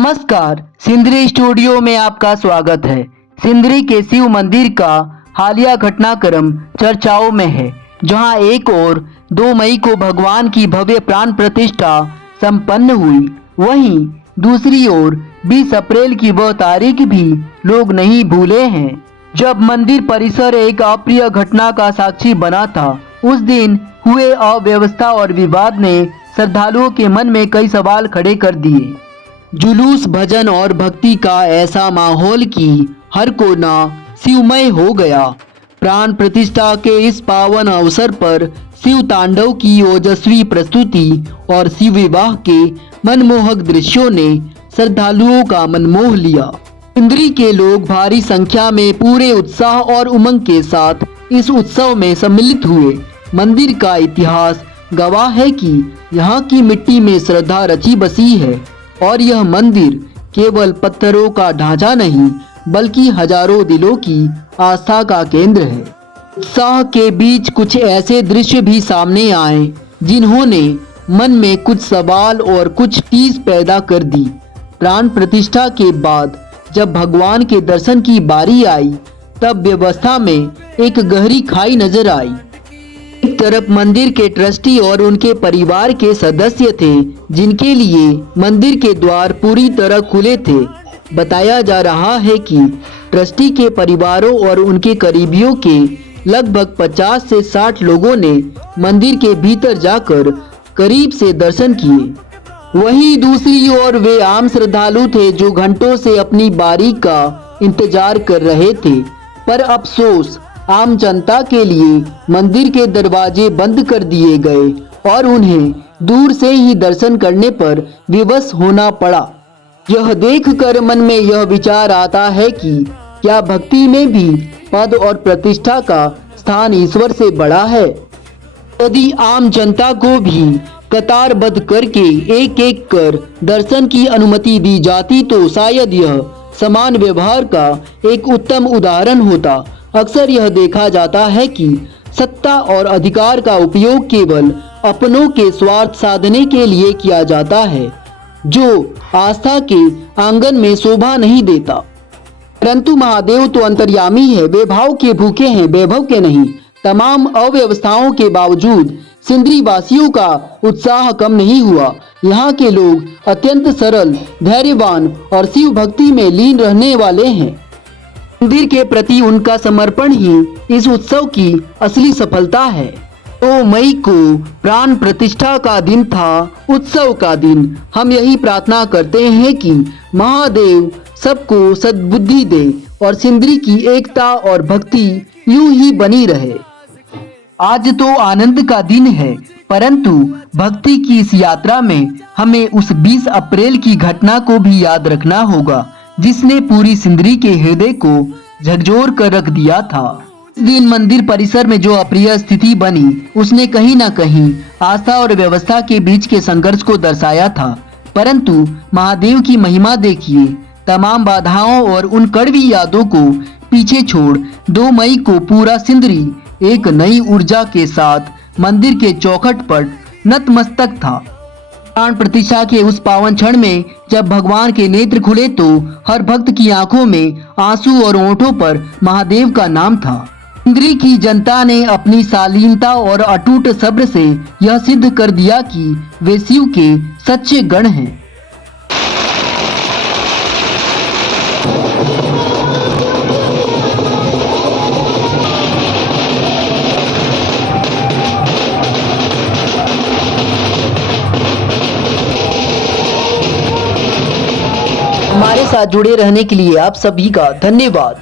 नमस्कार, सिंदरी स्टूडियो में आपका स्वागत है। सिंदरी के शिव मंदिर का हालिया घटनाक्रम चर्चाओं में है, जहां एक और 2 मई को भगवान की भव्य प्राण प्रतिष्ठा संपन्न हुई। वहीं दूसरी ओर 20 अप्रैल की वह तारीख भी लोग नहीं भूले हैं, जब मंदिर परिसर एक अप्रिय घटना का साक्षी बना था। उस दिन हुए अव्यवस्था और विवाद ने श्रद्धालुओं के मन में कई सवाल खड़े कर दिए। जुलूस, भजन और भक्ति का ऐसा माहौल कि हर कोना शिवमय हो गया। प्राण प्रतिष्ठा के इस पावन अवसर पर शिव तांडव की ओजस्वी प्रस्तुति और शिव विवाह के मनमोहक दृश्यों ने श्रद्धालुओं का मन मोह लिया। सिंदरी के लोग भारी संख्या में पूरे उत्साह और उमंग के साथ इस उत्सव में सम्मिलित हुए। मंदिर का इतिहास गवाह है कि यहाँ की मिट्टी में श्रद्धा रची बसी है और यह मंदिर केवल पत्थरों का ढांचा नहीं, बल्कि हजारों दिलों की आस्था का केंद्र है। उत्साह के बीच कुछ ऐसे दृश्य भी सामने आए जिन्होंने मन में कुछ सवाल और कुछ टीस पैदा कर दी। प्राण प्रतिष्ठा के बाद जब भगवान के दर्शन की बारी आई, तब व्यवस्था में एक गहरी खाई नजर आई। एक तरफ मंदिर के ट्रस्टी और उनके परिवार के सदस्य थे, जिनके लिए मंदिर के द्वार पूरी तरह खुले थे। बताया जा रहा है कि ट्रस्टी के परिवारों और उनके करीबियों के लगभग 50 से 60 लोगों ने मंदिर के भीतर जाकर करीब से दर्शन किए। वहीं दूसरी ओर वे आम श्रद्धालु थे जो घंटों से अपनी बारी का इंतजार कर रहे थे। पर अफसोस, आम जनता के लिए मंदिर के दरवाजे बंद कर दिए गए और उन्हें दूर से ही दर्शन करने पर विवश होना पड़ा। यह देखकर मन में यह विचार आता है कि क्या भक्ति में भी पद और प्रतिष्ठा का स्थान ईश्वर से बड़ा है? यदि आम जनता को भी कतारबद्ध करके एक एक कर दर्शन की अनुमति दी जाती तो शायद यह समान व्यवहार का एक उत्तम उदाहरण होता। अक्सर यह देखा जाता है कि सत्ता और अधिकार का उपयोग केवल अपनों के स्वार्थ साधने के लिए किया जाता है, जो आस्था के आंगन में शोभा नहीं देता। परंतु महादेव तो अंतर्यामी है, वे भाव के भूखे हैं, वैभव के नहीं। तमाम अव्यवस्थाओं के बावजूद सिंदरी वासियों का उत्साह कम नहीं हुआ। यहाँ के लोग अत्यंत सरल, धैर्यवान और शिव भक्ति में लीन रहने वाले हैं। मंदिर के प्रति उनका समर्पण ही इस उत्सव की असली सफलता है। 2 मई को प्राण प्रतिष्ठा का दिन था, उत्सव का दिन। हम यही प्रार्थना करते हैं कि महादेव सबको सद्बुद्धि दे और सिंदरी की एकता और भक्ति यूं ही बनी रहे। आज तो आनंद का दिन है, परंतु भक्ति की इस यात्रा में हमें उस 20 अप्रैल की घटना को भी याद रखना होगा, जिसने पूरी सिंदरी के हृदय को झकझोर कर रख दिया था। इस दिन मंदिर परिसर में जो अप्रिय स्थिति बनी, उसने कहीं न कहीं आस्था और व्यवस्था के बीच के संघर्ष को दर्शाया था। परंतु महादेव की महिमा देखिए, तमाम बाधाओं और उन कड़वी यादों को पीछे छोड़ 2 मई को पूरा सिंदरी एक नई ऊर्जा के साथ मंदिर के चौखट पर नतमस्तक था। प्राण प्रतिष्ठा के उस पावन क्षण में जब भगवान के नेत्र खुले तो हर भक्त की आंखों में आंसू और होठों पर महादेव का नाम था। सिंदरी की जनता ने अपनी शालीनता और अटूट सब्र से यह सिद्ध कर दिया कि वे शिव के सच्चे गण हैं। हमारे साथ जुड़े रहने के लिए आप सभी का धन्यवाद।